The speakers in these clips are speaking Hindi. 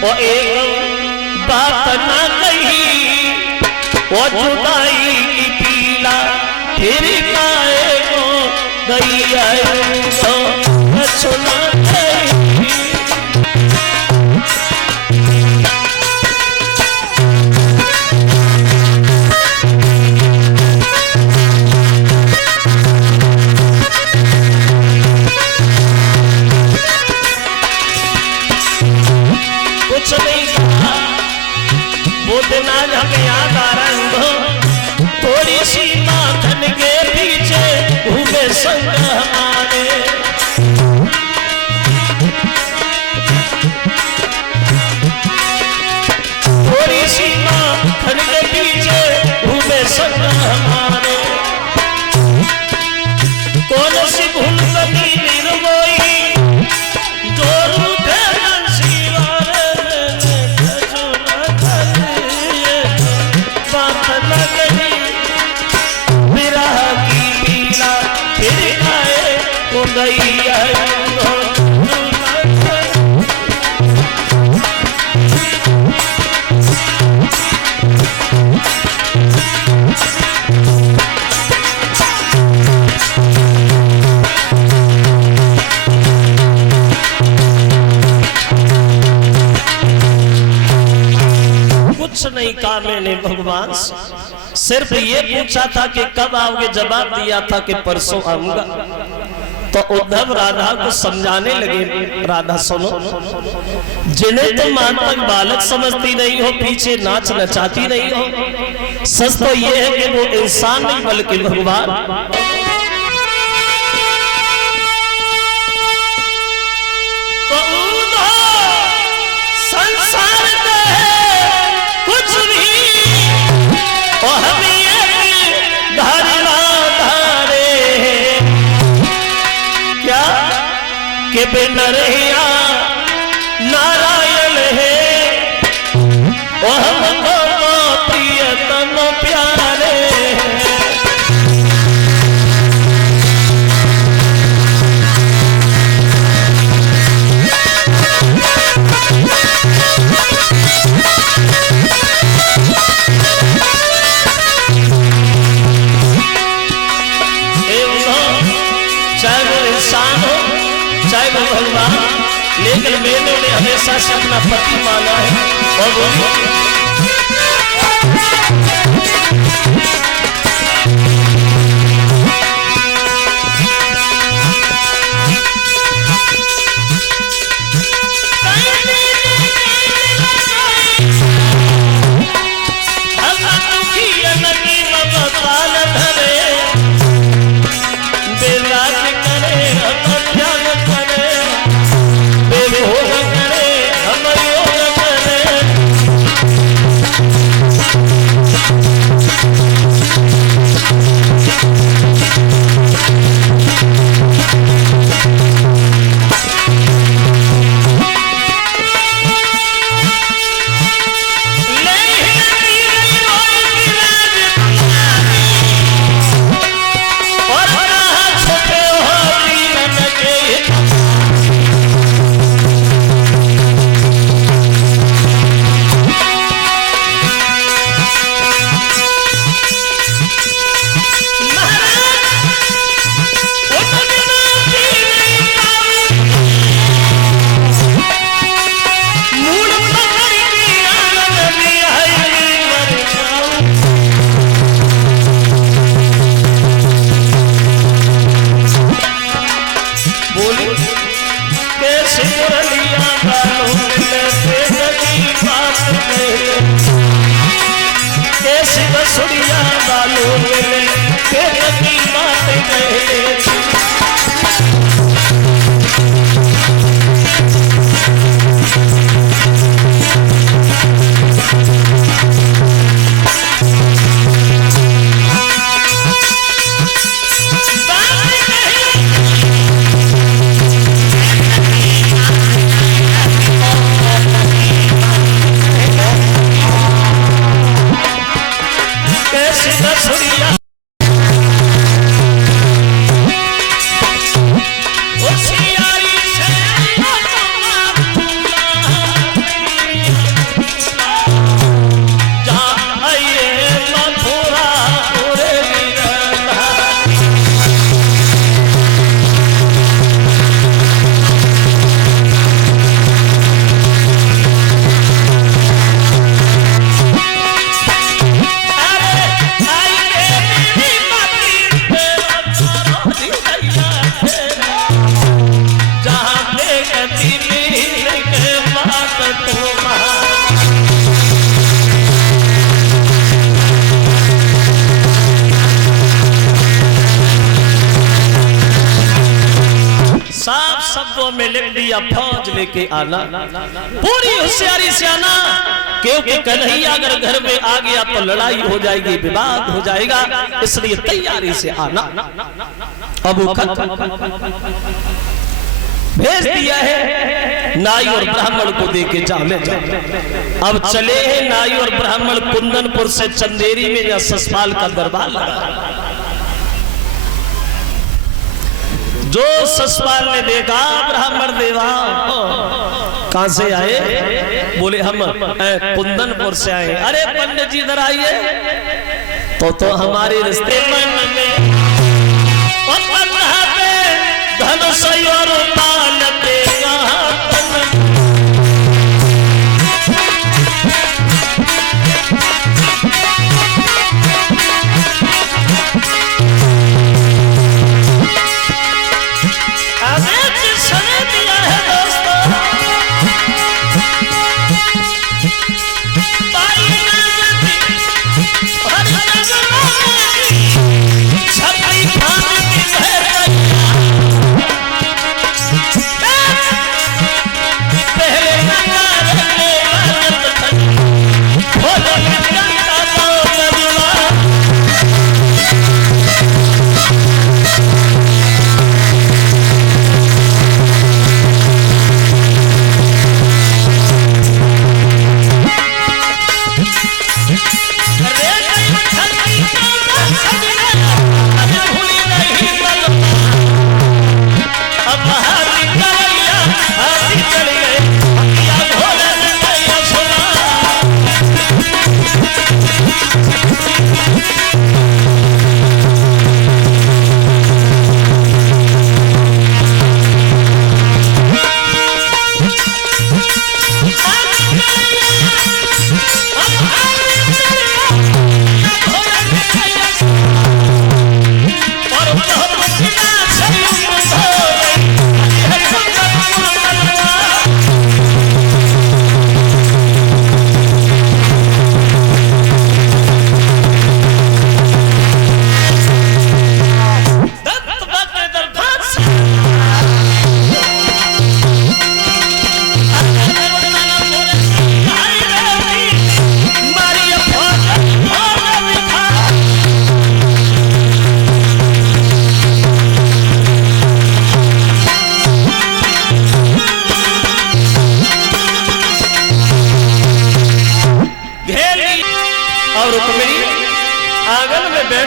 वो एक बात ना कही वो जुदाई की पीला फिर काहे को गई है सुना थोड़ी सी माखन के पीछे घूमे संग हमारे थोड़ी सी माखन के पीछे घूमे संग हमारे कौन सी भूल कभी निर्मोही जो रूठे कुछ नहीं कहा मैंने भगवान सिर्फ ये पूछा था कि कब आओगे जवाब दिया था कि परसों आऊंगा तो उद्धव राधा को समझाने लगे राधा सुनो जिन्हें तुम माता बालक समझती नहीं हो पीछे नाच नचाती नहीं हो सच तो ये है कि वो इंसान नहीं बल्कि भगवान तो संसार कुछ भी क्या के बिन रहिया नारायण है वो हमको प्रियतम प्यारे चाहे वो इंसान हो चाहे वो भगवान लेकिन वेदों ने हमेशा से अपना पति माना है और वो के गति मिल के बात तुम्हारा साफ शब्दों में लिख दिया फौज लेके आना, पूरी होशियारी से आना, क्योंकि कन्हैया अगर घर में आ गया तो लड़ाई हो जाएगी, विवाद हो जाएगा, इसलिए तैयारी से आना। अब भेज दिया है नाई और ब्राह्मण को देके जाने जा। अब चले हैं नाई और ब्राह्मण कुंदनपुर से चंदेरी में या ससपाल का दरबार लगा। जो ससपाल ने देखा ब्राह्मण देवा कहां से आए, बोले हम कुंदनपुर से आए। अरे पंडित जी इधर आइए, तो हमारे रिश्ते में धन सही और पाल देगा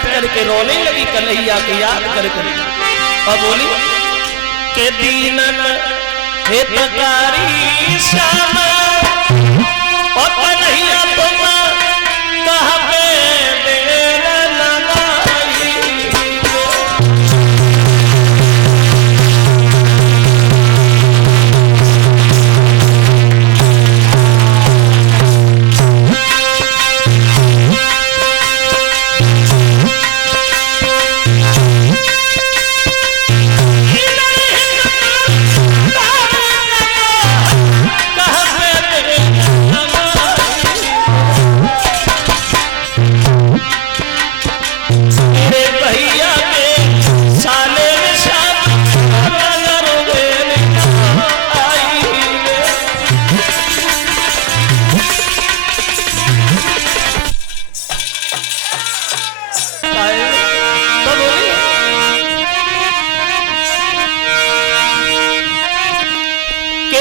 करके रोने लगी कन्हैया की याद कर और बोली के दीनन हितकारी श्याम और कन्हैया तुम कहाँ पे देर लगाई।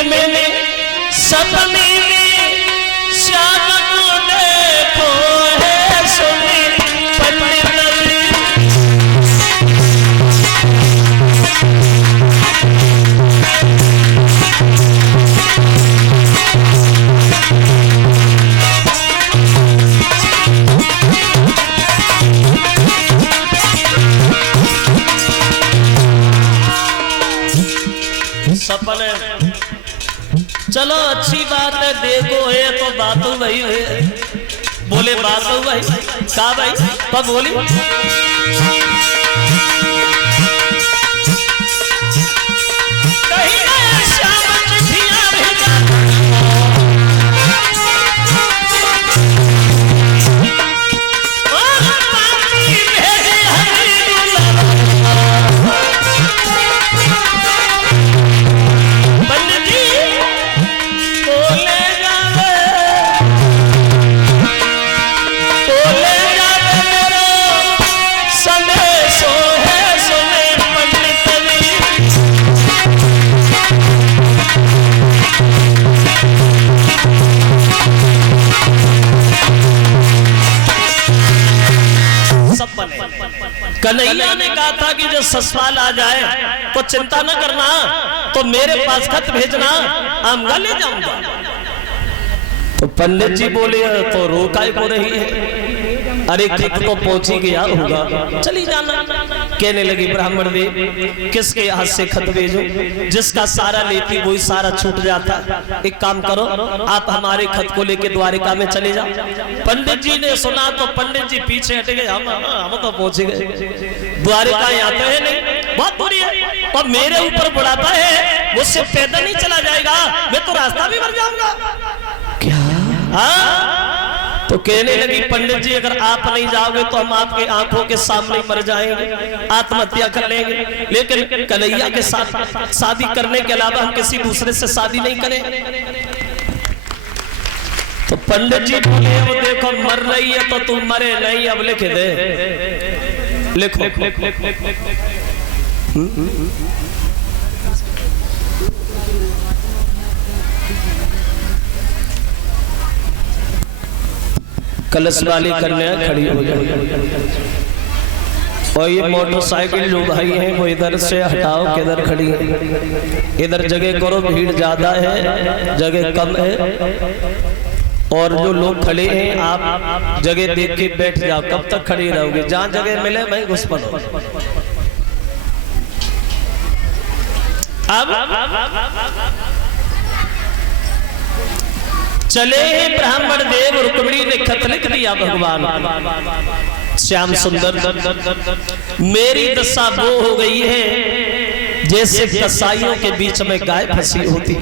मैंने सपने में श्याम को देखो है सुनी सपने चलो अच्छी बात है, देखो है तो बात वही है। बोले बात वही का भाई कब बोली कहीं कन्हैया ने कहा था कि जो ससुराल आ जाए तो चिंता न करना, तो मेरे पास खत भेजना, आमगा ले जाऊंगा। तो पंडित जी बोले तो रोकाई को रही है, अरे खत तो पहुंच ही गया होगा, चली जाना। कहने लगी ब्राह्मण देव किसके हाथ से खत भेजो, जिसका सारा लेती वही सारा छूट जाता। एक काम करो, आप हमारे खत को लेके द्वारिका में चले जाओ। पंडित जी ने सुना तो पंडित जी पीछे हट गए, हम तो पहुंच गए। द्वारिका यहाँ तो है नहीं, बहुत दूरी है, और मेरे ऊपर बुलाता है, मुझसे पैदल नहीं चला जाएगा, मैं तो रास्ता भी मर जाऊंगा क्या? तो कहने लगी पंडित जी अगर आप नहीं जाओगे तो हम आपके आंखों के सामने मर जाएंगे, आत्महत्या कर लेंगे, लेकिन कन्हैया के साथ शादी करने के अलावा हम किसी दूसरे से शादी नहीं करेंगे। तो पंडित जी बोले वो देखो मर रही है तो तुम मरे नहीं, अब लिख दे, लिखो। कलश वाली कन्या खड़ी हो जाए, और ये मोटरसाइकिल जो भाई हैं वो इधर से हटाओ, किधर खड़ी है, इधर जगह करो, भीड़ ज्यादा है, जगह कम है। और जो लोग खड़े हैं आप जगह देख के बैठ जाओ, कब तक खड़ी रहोगे, जहां जगह मिले वहीं घुस पड़ो। अब चले हैं ब्राह्मण देव, रुक्मिणी ने खत लिख दिया भगवान श्याम सुंदर, मेरी दशा वो हो गई है जैसे कसाईयों के बीच में गाय फंसी होती।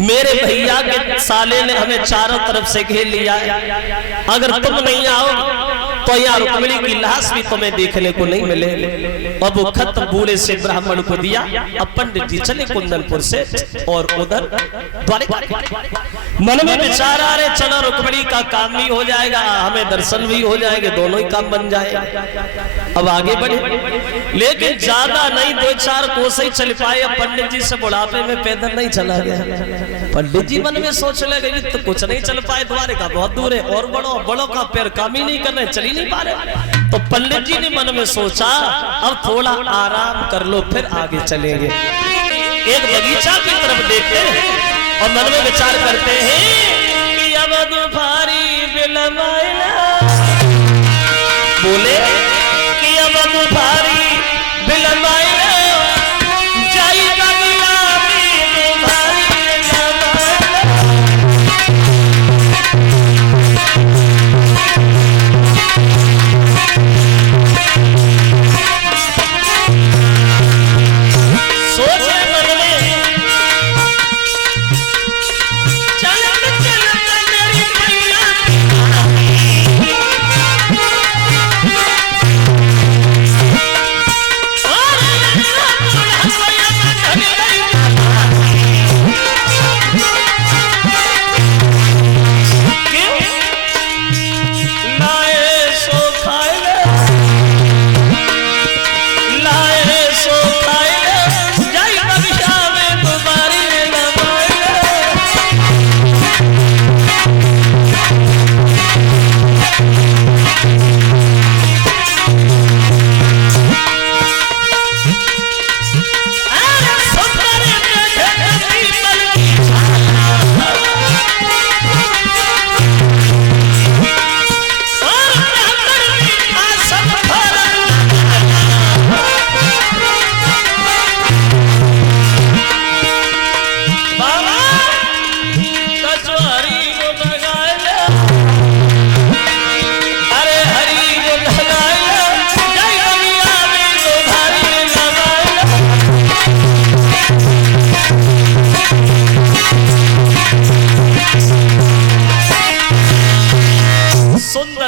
मेरे भैया के साले ने हमें चारों तरफ से घेर लिया, अगर तुम नहीं आओ तो यहाँ रुक्मिणी की लाश भी तुम्हें देखने को नहीं मिले। अब वो खत बूढ़े से ब्राह्मण को दिया। अब पंडित जी चले कुंदनपुर से और उधर मन में विचार आ रहे, चलो रुक्मिणी का काम भी हो जाएगा, हमें दर्शन भी हो जाएंगे, दोनों ही काम बन जाएगा। अब आगे बढ़े, लेकिन ज्यादा नहीं, 2-4 कोस ही चल पाए। अब पंडित जी से बुढ़ापे में पैदल नहीं चला गया। पंडित जी मन में सोच लगे तो कुछ नहीं चल पाए, द्वारिका बहुत दूर है, और बड़ों का पैर काम ही नहीं कर रहे, चल ही नहीं पा रहे। तो पंडित जी ने मन में सोचा अब थोड़ा आराम कर लो, फिर आगे चलेंगे। एक बगीचा की तरफ देखते हैं और मन में विचार करते हैं कि अब दुफारी बिलमाइला, बोले कि अब दुफारी बिलमाइला, जाई बगिया में दुफारी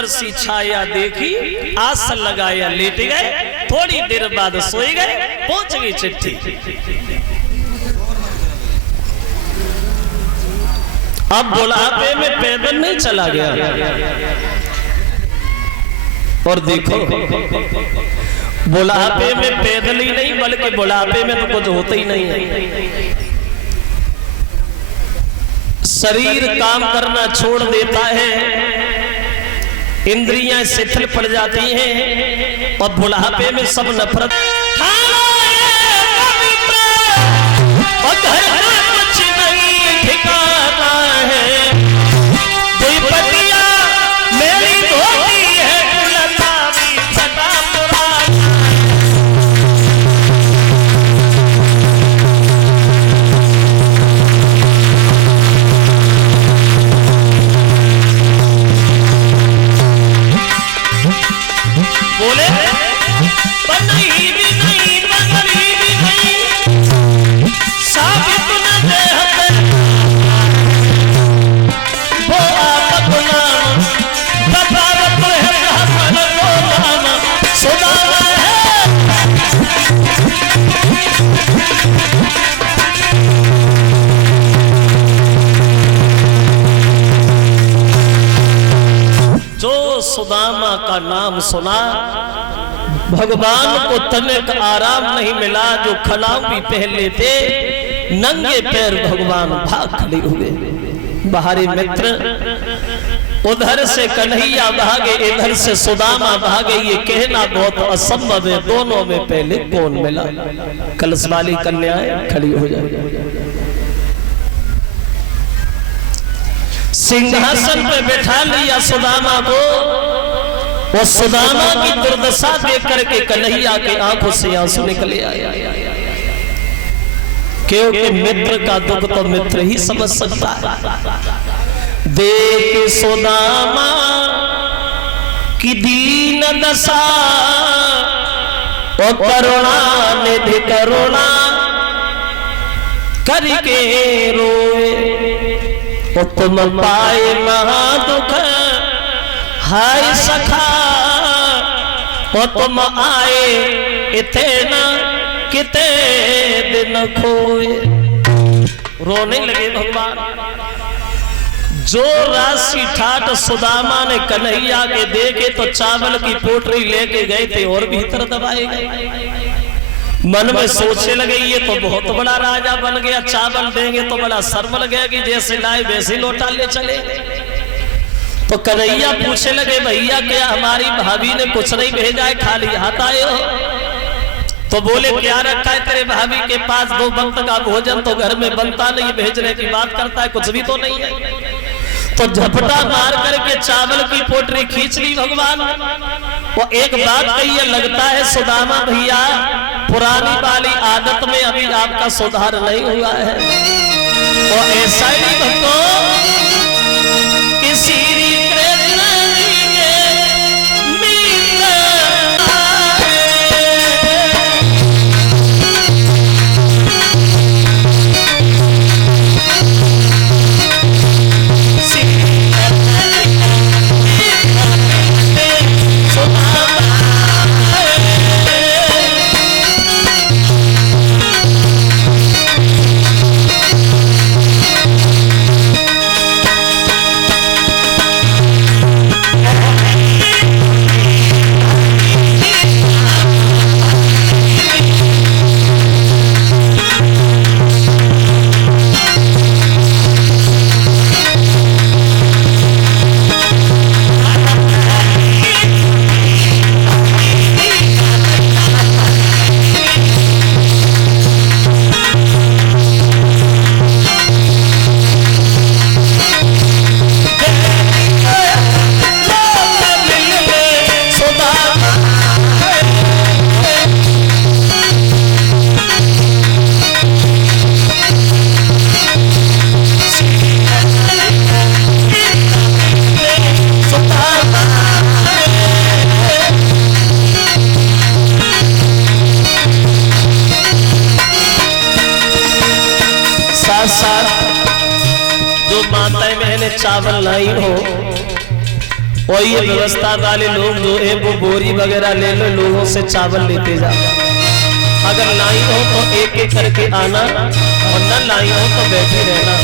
सी छाया देखी, आसन लगाया, लेट गए, थोड़ी देर बाद सोए गए, पहुंच गई चिट्ठी। अब बुढ़ापे में पैदल नहीं चला गया, और देखो बुढ़ापे में पैदल ही नहीं बल्कि बुढ़ापे में तो कुछ होता ही नहीं है। शरीर काम करना छोड़ देता है, इंद्रियां शिथिल पड़ जाती हैं और बुढ़ापे में सब नफरत और घर में कुछ नहीं ठिकाना है। दुपट्टिया मेरी धोती है लता भी फटा पुराना। बोले बनई भी नहीं बगली भी नहीं साबित न देहते वो आपत नाम बपावत है ब्राह्मण को नाम सुदामा है। जो सुदामा का नाम सुना भगवान को तनिक आराम नहीं मिला। जो खड़ाऊ भी पहले थे नंगे पैर भगवान भाग खड़े हुए। बाहरी मित्र उधर से कन्हैया भागे इधर से सुदामा भागे। ये कहना बहुत असंभव है दोनों में पहले कौन मिला। कलश वाली कन्याएं खड़ी हो जाए। सिंहासन पे बैठा लिया सुदामा को। वो सुदामा की दुर्दशा देख करके कन्हैया के आंखों से आंसू निकले आए। क्योंकि मित्र का दुख तो मित्र ही समझ सकता है। देख सुदामा की दीन दशा और करुणा निधि करुणा करके रोए। और तुम पाए महा दुख हाय सखा और तुम आए इथे न किते दिन खोए। रोने लगे भगवान। जो राशि ठाट सुदामा ने कन्हैया के देखे तो चावल की पोटली लेके गए थे और भीतर दबाए गए। मन में सोचने लगे ये तो बहुत बड़ा राजा बन गया। चावल देंगे तो बड़ा शर्म लगेगा कि जैसे लाए वैसे लौटा ले चले। तो कन्हैया पूछने लगे भैया क्या हमारी भाभी ने कुछ नहीं भेजा है खाली हाथ आए हो। तो बोले क्या रखा है तेरे भाभी के पास? 2 वक्त का भोजन तो घर में बनता नहीं, भेजने की बात करता है, कुछ भी तो नहीं है। तो झपटा मार करके चावल की पोटली खींच ली भगवान। वो एक बात कही है लगता है सुदामा भैया पुरानी वाली आदत में अभी आपका सुधार नहीं हुआ है। वो ऐसा ही भक्तों किसी चावल नहीं हो और ये व्यवस्था वाले लोग जो है वो बोरी वगैरह ले लो, लोगों से चावल लेते जा। अगर नहीं हो तो एक एक करके आना और न लाई हो तो बैठे रहना।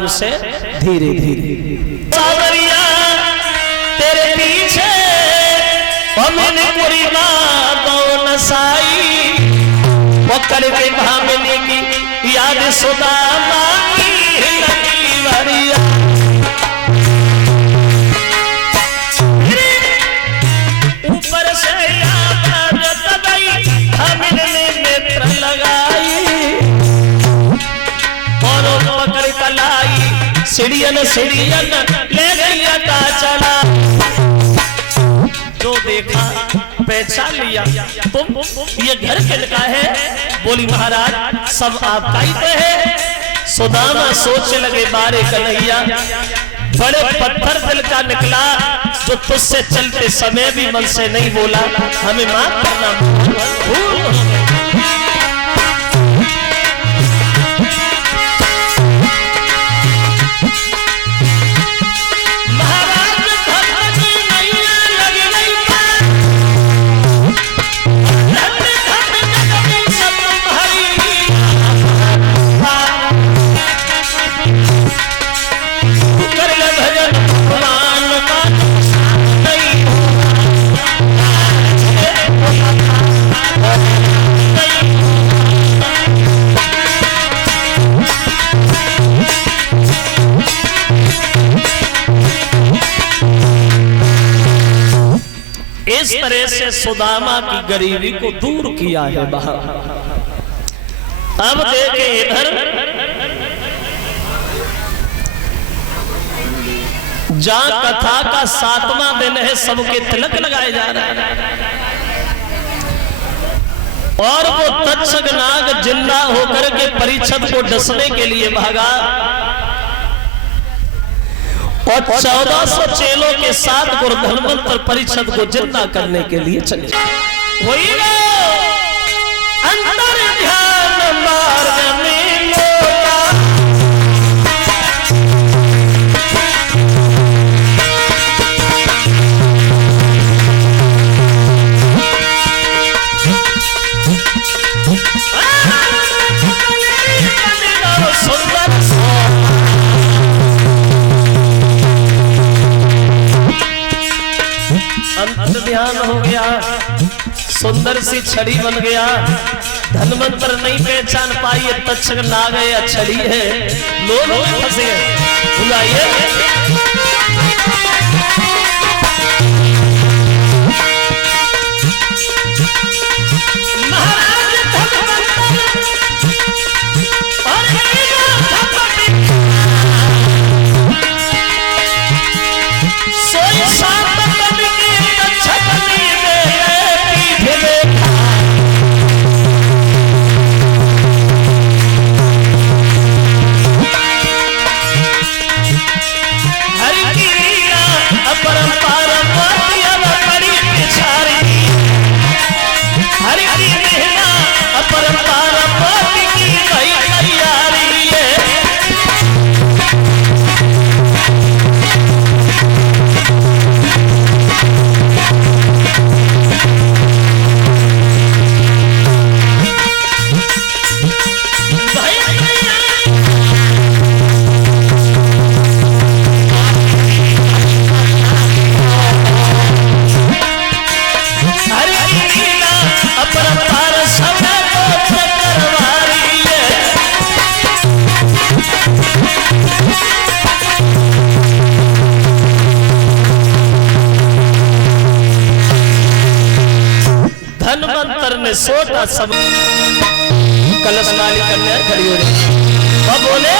नाम से धीरे धीरे सावरिया तेरे पीछे मैंने पूरी बातों नसाई पकड़ के भामने की याद सुदामा की लगी वरिया ऊपर से याद तबई हमने नेत्र लगाई और पकड़ कलाई सीढ़ियन ले गया का चला जो देखा पहचान लिया तुम ये घर किसका है बोली महाराज सब आपका ही तो है सुदामा सोचने लगे बारे कन्हैया बड़े पत्थर दिल का निकला जो तुझसे चलते समय भी मन से नहीं बोला हमें माफ करना भूल इस तरह से सुदामा की गरीबी को दूर किया है बाहर। अब देखे इधर जहां कथा का 7वां दिन है सबके तिलक लगाए जा रहे हैं और वो तक्षक नाग जिंदा होकर के परीक्षित को डसने के लिए भागा और 1400 चेलों के साथ गुरु धनवंतर परीक्षित को जिंदा करने के लिए चले वही अंदर ध्यान मार्ग में लोटा ध्यान हो गया सुंदर सी छड़ी बन गया धनवंतर नहीं पहचान पाई तक्षक नाग है या छड़ी है लोग फंसे बुलाइए सोटा सब कलश वाली कन्या खड़ी हो रही और बोले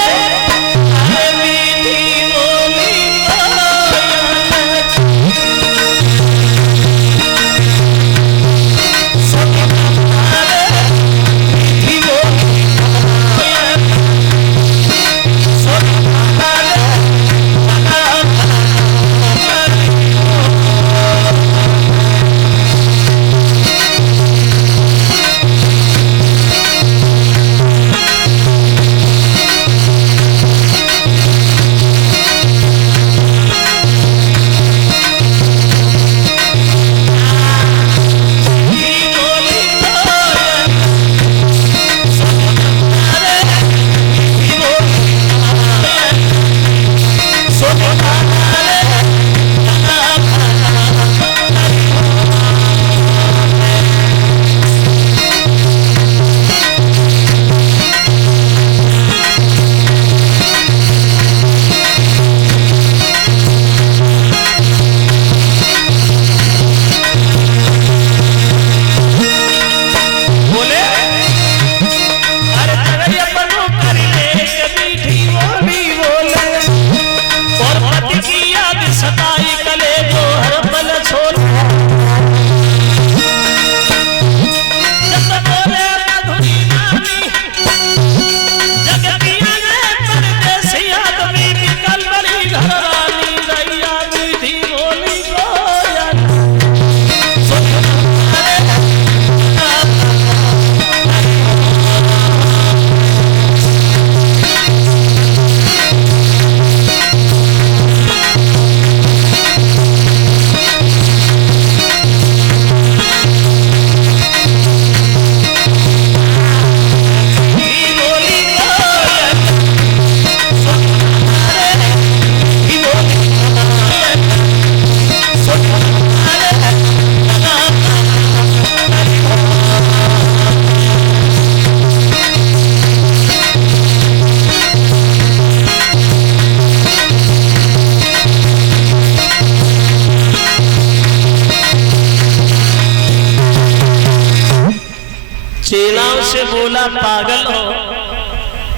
बोला पागल हो,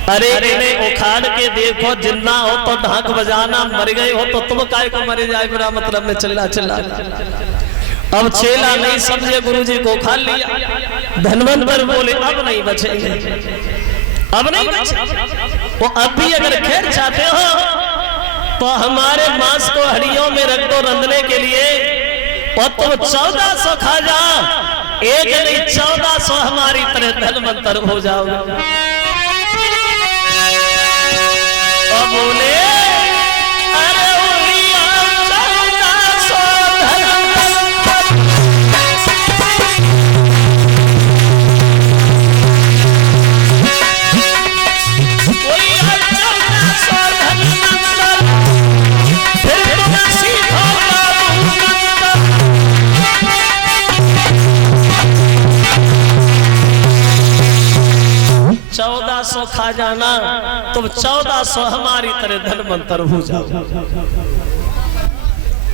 अरे इन्हें उखाड़ के देखो, जिंदा हो तो ढाक बजाना, मर गए हो तो तुम काय को मरे जाए, मेरा मतलब में चिल्ला चिल्ला। अब चेला नहीं समझे, गुरुजी को खा लिया। धनवंतर बोले अब नहीं बचेंगे, अब नहीं बचेंगे। वो अब भी अगर खैर चाहते हो तो हमारे मांस को हड्डियों में रख दो रंधने के लिए, और तुम 1400 खा जाओ, एक नहीं 1400 हमारी तरह धनवंतर हो जाओगे। और बोले अरे 1400 खा जाना, तुम 1400 हमारी तरह धनवंतर हो जाओ।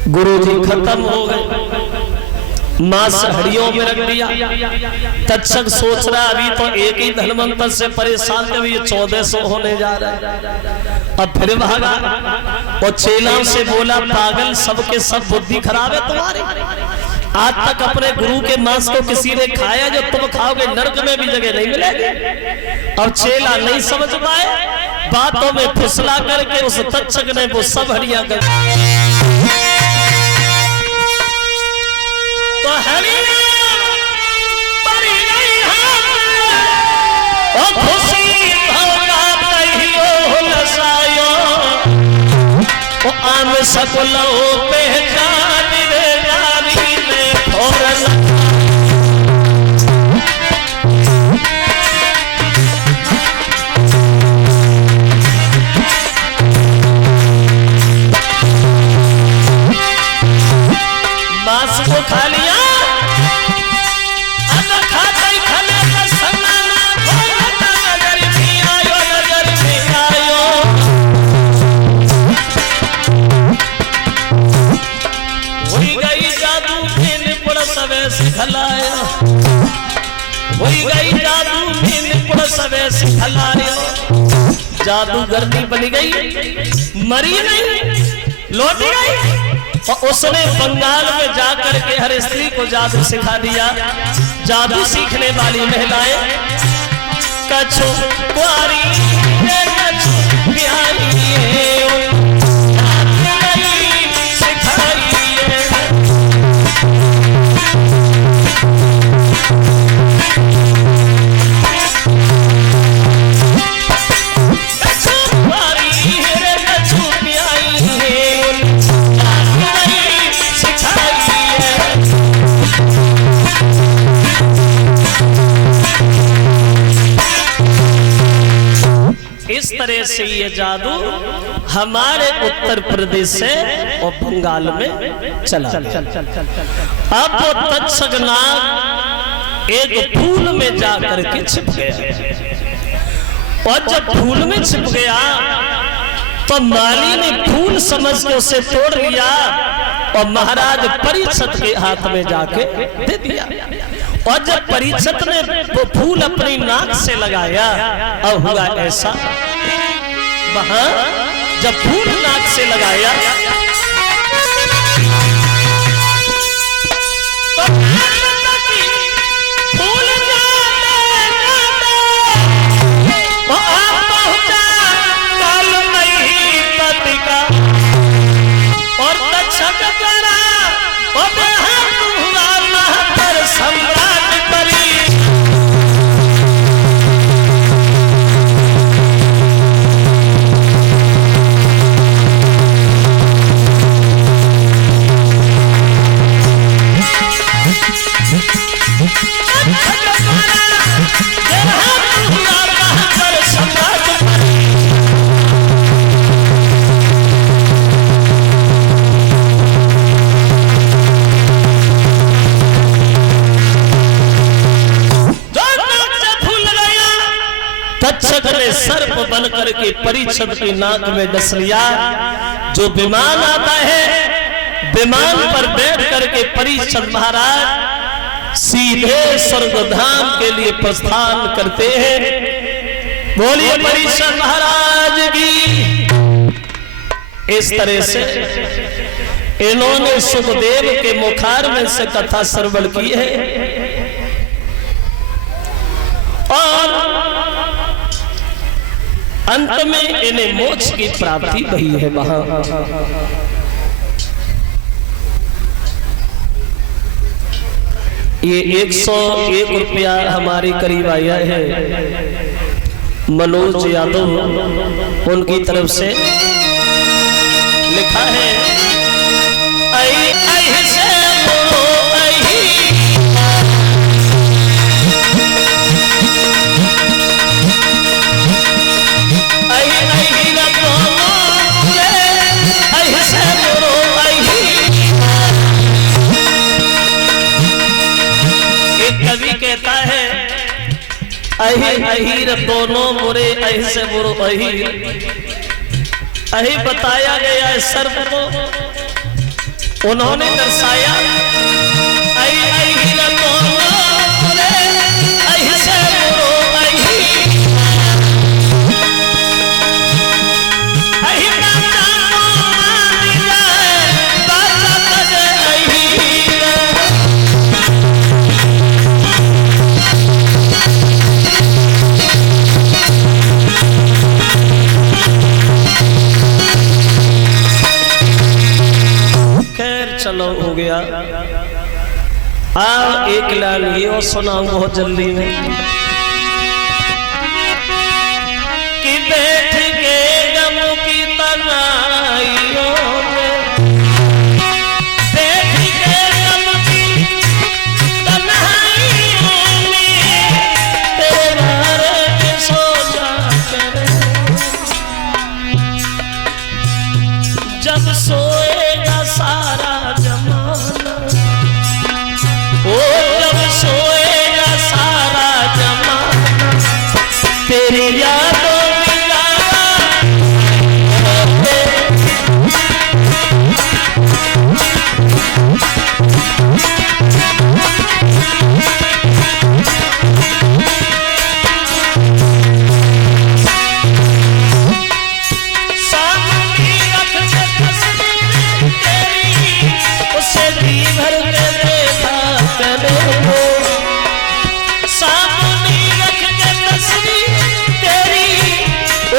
गुरुजी खत्म हो गए, मांस हड्डियों में रख दिया। तक्षक सोच रहा अभी तो एक ही धनवंतर से परेशान थे, ये 1400 होने जा रहा है। अब फिर भागा और चेलाओं से बोला पागल, सबके सब बुद्धि खराब है तुम्हारी। आज तक अपने गुरु के मांस को किसी ने खाया, जो तुम खाओगे नरक में भी जगह नहीं मिलेगी। अब चेला नहीं समझ पाए, बातों में फुसला करके उस तक्षक ने वो सब हड्डियां कर तो खुशी आम सकुलो पहचान रे नारी में फौरन मांस को खा लिया। सिखलाया वही गई जादू में निपुण सवे सिखलाया। जादूगरनी बन गई, मरी नहीं, लौट गई। और उसने बंगाल में जाकर के हर स्त्री को जादू सिखा दिया। जादू सीखने वाली महिलाएं कछु कुआरी कछु प्यारी से ये जादू हमारे उत्तर प्रदेश से और बंगाल में चला। अब वो तक्षक नाग एक फूल में जाकर के छिप गया, और जब फूल में छिप गया तो माली ने फूल समझ के उसे तोड़ लिया और महाराज परीक्षित के हाथ में जाके दे दिया। और जब परीक्षित ने वो फूल अपनी नाक से लगाया, अब हुआ ऐसा, वहां जब फूल नाक से लगाया तो फूल पहुंचा काल नहीं पतिका, और तक्षक करा पर सम्राट परी। तक्षक ने सर्प बन करके परीक्षित की नाक में डस लिया। जो विमान आता है, विमान पर बैठ करके परीक्षित महाराज सीधे स्वर्गधाम के लिए प्रस्थान करते हैं। बोलिए परीक्षण महाराज की। इस तरह से इन्होंने सुखदेव के मुखार में से कथा श्रवण की है और अंत में इन्हें मोक्ष की प्राप्ति हुई है। वहां ये 101 रुपया हमारे करीब आया है मनोज यादव उनकी तरफ से लिखा है। आई आई से कवि कहता है अही अहीर दोनों बुरे अही से बुरो अही अही बताया गया है सर्प को उन्होंने दर्शाया अही अहीर दोनों बुरे अही से बुरो अही अही चलो हो गया। एक लाइन ये और सुनाऊं बहुत जल्दी में कि बैठ के गम की तनाइयों में बैठ के गम की तनाइयों में तेरा रे सोचा करे जब सोएगा सारा जब सोएगा सारा जमाना तेरी यादों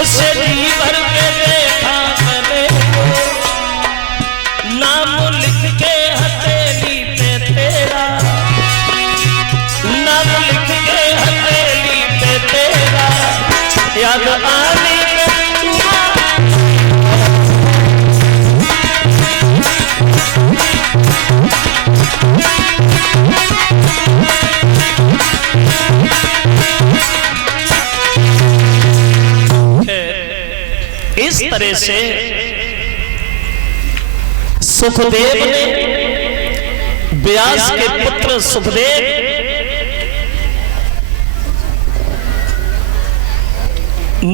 उसे जी भर के देखा मैंने नाम लिख के हथेली पे तेरा नाम लिख के हथेली पे तेरा याद आने इस तरह से सुखदेव ने व्यास के पुत्र सुखदेव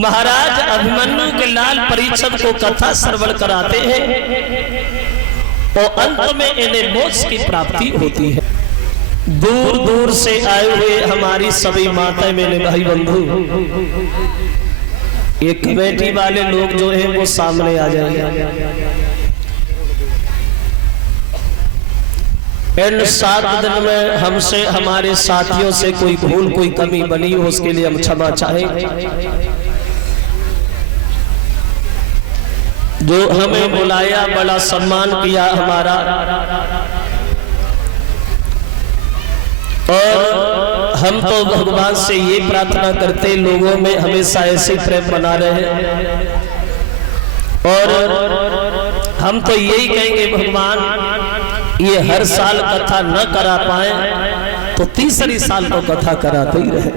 महाराज अभिमन्यु के लाल परीक्षित को कथा श्रवण कराते हैं और अंत में इन्हें मोक्ष की प्राप्ति होती है। दूर दूर से आए हुए हमारी सभी माताएं मेरे भाई बंधु ये कमेटी वाले लोग जो हैं वो सामने आ जाएंगे। इन 7 दिन में हमसे हमारे साथियों से कोई भूल कोई कमी बनी हो उसके लिए हम क्षमा चाहेंगे। जो हमें बुलाया बड़ा सम्मान किया हमारा और हम तो भगवान से ये प्रार्थना करते लोगों में हमेशा ऐसे प्रेम बना रहे और हम तो यही कहेंगे भगवान ये हर साल कथा न करा पाए तो तीसरी साल तो कथा कराते ही रहे।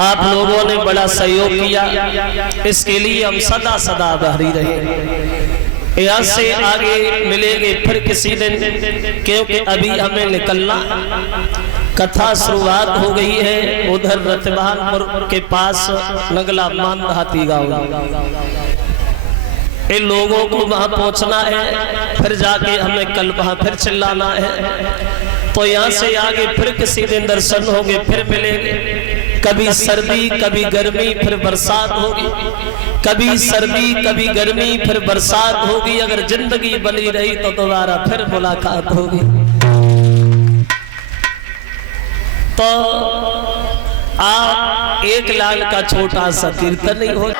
आप लोगों ने बड़ा सहयोग किया इसके लिए हम सदा सदा आभारी रहे। यहाँ से आगे मिलेंगे फिर किसी दिन क्योंकि अभी हमें निकलना कथा शुरुआत हो गई है उधर रतवानपुर के पास नगला मान हाथी गांव इन लोगों को वहां पहुंचना है, फिर जाके हमें कल वहां फिर चिल्लाना है। तो यहाँ से आगे फिर किसी दिन दर्शन होंगे, फिर मिलेंगे। कभी सर्दी कभी गर्मी फिर बरसात होगी, कभी सर्दी कभी गर्मी फिर बरसात होगी। अगर जिंदगी बनी रही तो दोबारा फिर मुलाकात होगी। तो आप 1 लाख का छोटा सा कीर्तन नहीं हो।